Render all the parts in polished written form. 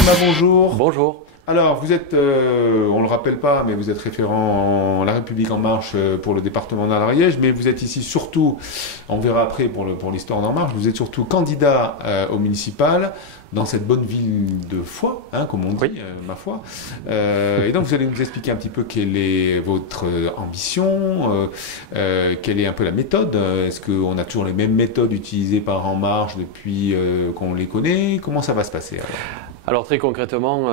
Thomas, bonjour. Bonjour. Alors, vous êtes, on ne le rappelle pas, mais vous êtes référent en La République En Marche pour le département d'Ariège, mais vous êtes ici surtout, on verra après pour l'histoire d'En Marche, vous êtes surtout candidat au municipal dans cette bonne ville de Foix, hein, comme on dit, oui. Ma foi. Et donc, vous allez nous expliquer un petit peu quelle est votre ambition, quelle est un peu la méthode. Est-ce qu'on a toujours les mêmes méthodes utilisées par En Marche depuis qu'on les connaît? Comment ça va se passer alors très concrètement,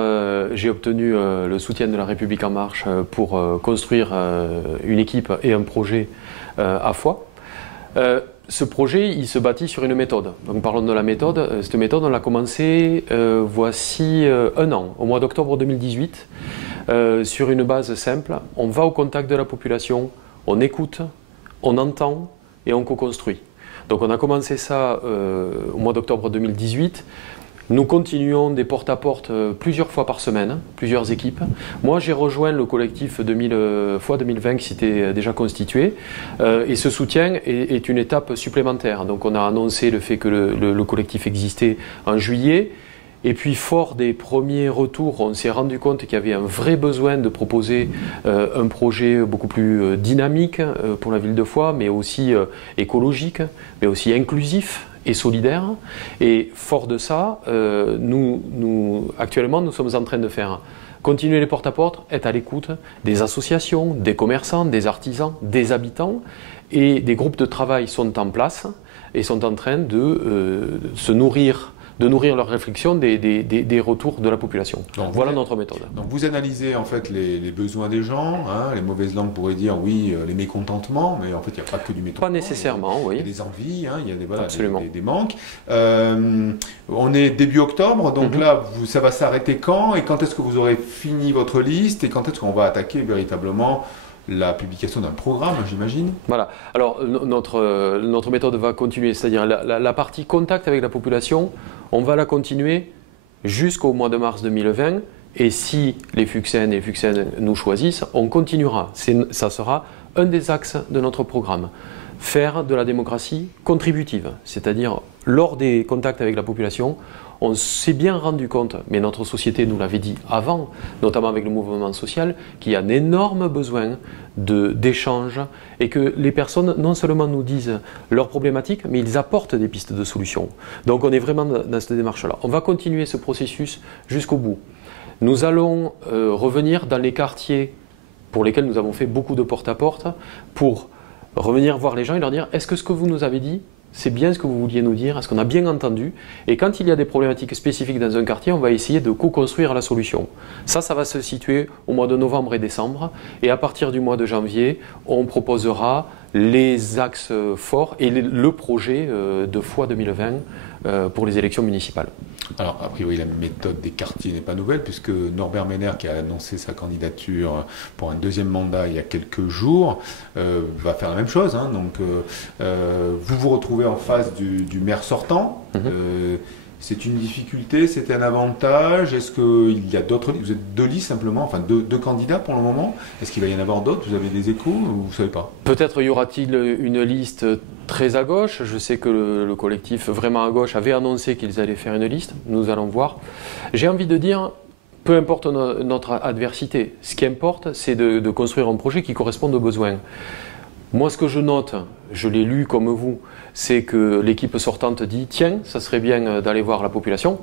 j'ai obtenu le soutien de La République En Marche pour construire une équipe et un projet à Foix. Ce projet, il se bâtit sur une méthode. Donc parlons de la méthode. Cette méthode, on l'a commencée voici un an, au mois d'octobre 2018, sur une base simple. On va au contact de la population, on écoute, on entend et on co-construit. Donc on a commencé ça au mois d'octobre 2018. Nous continuons des porte-à-porte plusieurs fois par semaine, plusieurs équipes. Moi, j'ai rejoint le collectif Foix 2020 qui s'était déjà constitué. Et ce soutien est une étape supplémentaire. Donc, on a annoncé le fait que le collectif existait en juillet. Et puis, fort des premiers retours, on s'est rendu compte qu'il y avait un vrai besoin de proposer un projet beaucoup plus dynamique pour la ville de Foix, mais aussi écologique, mais aussi inclusif et solidaire. Et fort de ça, actuellement, nous sommes en train de faire continuer les porte-à-porte, être à l'écoute des associations, des commerçants, des artisans, des habitants, et des groupes de travail sont en place et sont en train de nourrir leurs réflexions des retours de la population. Donc, voilà notre méthode. Donc vous analysez en fait les besoins des gens, hein, les mauvaises langues pourraient dire oui, les mécontentements, mais en fait il n'y a pas que du mécontentement. Pas nécessairement, oui. Il y a des envies, hein, il y a des manques. On est début octobre, donc là ça va s'arrêter quand? Et quand est-ce que vous aurez fini votre liste? Et quand est-ce qu'on va attaquer véritablement la publication d'un programme, j'imagine? Voilà. Alors, notre méthode va continuer, c'est-à-dire la partie contact avec la population, on va la continuer jusqu'au mois de mars 2020. Et si les Fuxaines et les Fuxaines nous choisissent, on continuera. Ça sera un des axes de notre programme. Faire de la démocratie contributive, c'est-à-dire lors des contacts avec la population, on s'est bien rendu compte, mais notre société nous l'avait dit avant, notamment avec le mouvement social, qu'il y a un énorme besoin d'échanges et que les personnes non seulement nous disent leurs problématiques, mais ils apportent des pistes de solutions. Donc on est vraiment dans cette démarche-là. On va continuer ce processus jusqu'au bout. Nous allons revenir dans les quartiers pour lesquels nous avons fait beaucoup de porte-à-porte pour revenir voir les gens et leur dire « Est-ce que ce que vous nous avez dit, c'est bien ce que vous vouliez nous dire, est-ce qu'on a bien entendu? Et quand il y a des problématiques spécifiques dans un quartier, on va essayer de co-construire la solution. Ça va se situer au mois de novembre et décembre. Et à partir du mois de janvier, on proposera les axes forts et le projet de Foix 2020 pour les élections municipales. Alors, a priori, la méthode des quartiers n'est pas nouvelle, puisque Norbert Ménard, qui a annoncé sa candidature pour un deuxième mandat il y a quelques jours, va faire la même chose. Hein. Donc, vous vous retrouvez en face du maire sortant. C'est une difficulté, c'est un avantage? Est-ce qu'il y a d'autres listes? Vous êtes deux listes simplement, enfin deux candidats pour le moment. Est-ce qu'il va y en avoir d'autres? Vous avez des échos ou vous ne savez pas? Peut-être y aura-t-il une liste très à gauche. Je sais que le collectif vraiment à gauche avait annoncé qu'ils allaient faire une liste. Nous allons voir. J'ai envie de dire, peu importe notre adversité, ce qui importe, c'est de construire un projet qui corresponde aux besoins. Moi, ce que je note, je l'ai lu comme vous, c'est que l'équipe sortante dit « Tiens, ça serait bien d'aller voir la population ».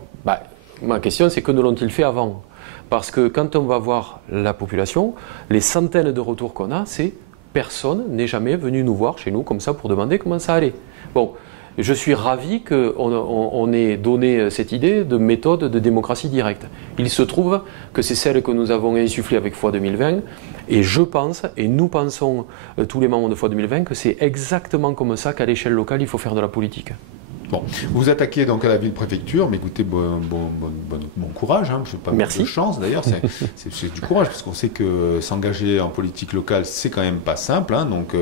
Ma question, c'est que ne l'ont-ils fait avant? Parce que quand on va voir la population, les centaines de retours qu'on a, c'est « Personne n'est jamais venu nous voir chez nous comme ça pour demander comment ça allait ». Bon, je suis ravi qu'on ait donné cette idée de méthode de démocratie directe. Il se trouve que c'est celle que nous avons insufflée avec Foix 2020 et je pense, et nous pensons tous les membres de Foix 2020, que c'est exactement comme ça qu'à l'échelle locale il faut faire de la politique. Bon, vous attaquez donc à la ville-préfecture, mais écoutez, bon courage, hein, je sais pas, merci. De chance d'ailleurs, c'est du courage, parce qu'on sait que s'engager en politique locale, c'est quand même pas simple, hein, donc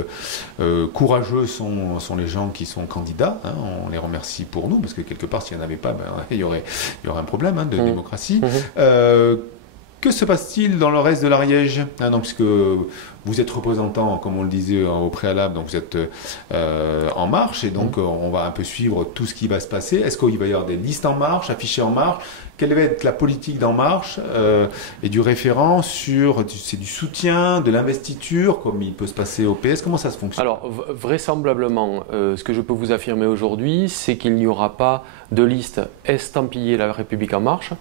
courageux sont les gens qui sont candidats, hein, on les remercie pour nous, parce que quelque part, s'il n'y en avait pas, il y aurait un problème de démocratie. Que se passe-t-il dans le reste de l'Ariège? Donc, parce que vous êtes représentant, comme on le disait au préalable, donc vous êtes En Marche, et donc on va un peu suivre tout ce qui va se passer. Est-ce qu'il va y avoir des listes En Marche, affichées En Marche? Quelle va être la politique d'En Marche et du référent c'est du soutien, de l'investiture, comme il peut se passer au PS? Comment ça se fonctionne? Alors, vraisemblablement, ce que je peux vous affirmer aujourd'hui, c'est qu'il n'y aura pas de liste estampillée La République En Marche,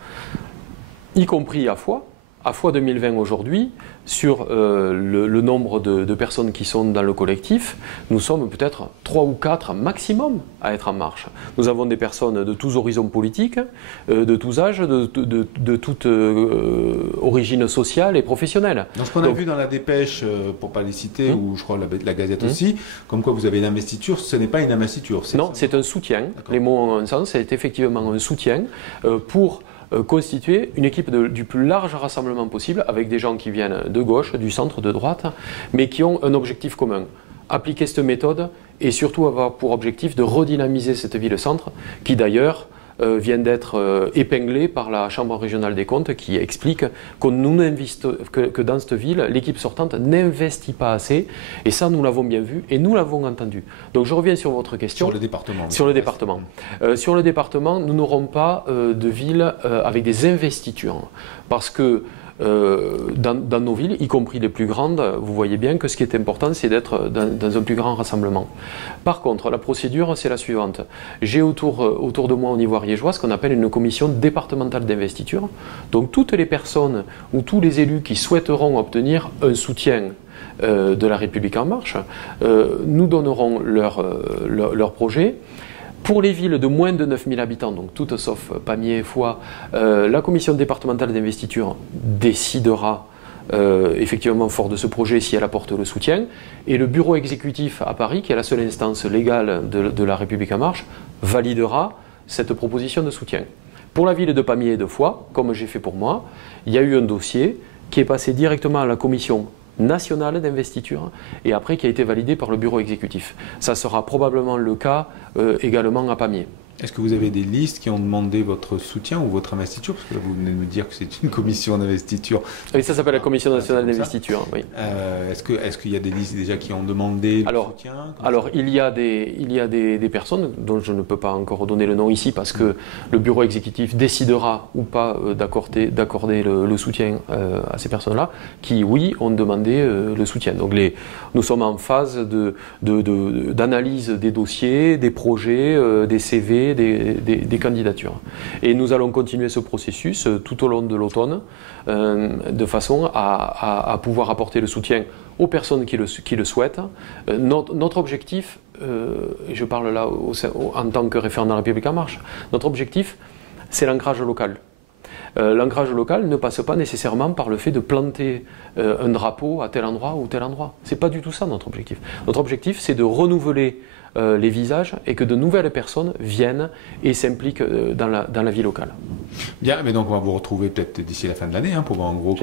y compris à Foix 2020 aujourd'hui, sur le nombre de personnes qui sont dans le collectif, nous sommes peut-être 3 ou 4 maximum à être en marche. Nous avons des personnes de tous horizons politiques, de tous âges, de toute origine sociale et professionnelle. Donc ce qu'on a vu dans la dépêche, pour ne pas les citer, ou je crois la Gazette aussi, comme quoi vous avez une investiture, ce n'est pas une investiture. Non, c'est un soutien. Les mots ont un sens, c'est effectivement un soutien pour constituer une équipe du plus large rassemblement possible avec des gens qui viennent de gauche, du centre, de droite, mais qui ont un objectif commun. Appliquer cette méthode et surtout avoir pour objectif de redynamiser cette ville-centre qui d'ailleurs vient d'être épinglée par la Chambre régionale des comptes qui explique que dans cette ville, l'équipe sortante n'investit pas assez et ça nous l'avons bien vu et nous l'avons entendu. Donc je reviens sur votre question. Sur le département. Sur le département. Sur le département, nous n'aurons pas de ville avec des investitures parce que dans nos villes, y compris les plus grandes, vous voyez bien que ce qui est important, c'est d'être dans un plus grand rassemblement. Par contre, la procédure, c'est la suivante. J'ai autour de moi au niveau ariégeois ce qu'on appelle une commission départementale d'investiture. Donc toutes les personnes ou tous les élus qui souhaiteront obtenir un soutien de La République En Marche nous donneront leur projet. Pour les villes de moins de 9000 habitants, donc toutes sauf Pamiers et Foix, la commission départementale d'investiture décidera effectivement fort de ce projet si elle apporte le soutien. Et le bureau exécutif à Paris, qui est la seule instance légale de La République En Marche, validera cette proposition de soutien. Pour la ville de Pamiers et de Foix, comme j'ai fait pour moi, il y a eu un dossier qui est passé directement à la commission nationale d'investiture et après qui a été validé par le bureau exécutif. Ça sera probablement le cas également à Pamiers. Est-ce que vous avez des listes qui ont demandé votre soutien ou votre investiture? Parce que là, vous venez de me dire que c'est une commission d'investiture. Oui, ça s'appelle la commission nationale d'investiture. Oui. Est-ce qu'il y a des listes déjà qui ont demandé le soutien? Alors, il y a des personnes dont je ne peux pas encore donner le nom ici parce que le bureau exécutif décidera ou pas d'accorder le soutien à ces personnes-là qui, oui, ont demandé le soutien. Donc nous sommes en phase d'analyse des dossiers, des projets, des CV, des candidatures. Et nous allons continuer ce processus tout au long de l'automne de façon à pouvoir apporter le soutien aux personnes qui le souhaitent. Notre objectif, et je parle là en tant que référent de La République En Marche, notre objectif, c'est l'ancrage local. L'ancrage local ne passe pas nécessairement par le fait de planter un drapeau à tel endroit ou tel endroit. Ce n'est pas du tout ça notre objectif. Notre objectif, c'est de renouveler les visages et que de nouvelles personnes viennent et s'impliquent dans la vie locale. Bien, mais donc on va vous retrouver peut-être d'ici la fin de l'année pour voir en gros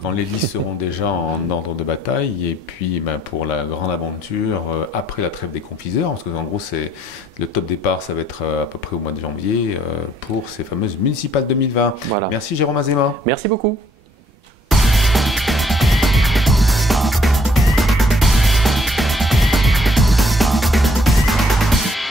quand les listes seront déjà en ordre de bataille et puis pour la grande aventure après la trêve des confiseurs, parce que en gros c'est le top départ, ça va être à peu près au mois de janvier pour ces fameuses municipales 2020. Voilà. Merci Jérôme Azéma. Merci beaucoup.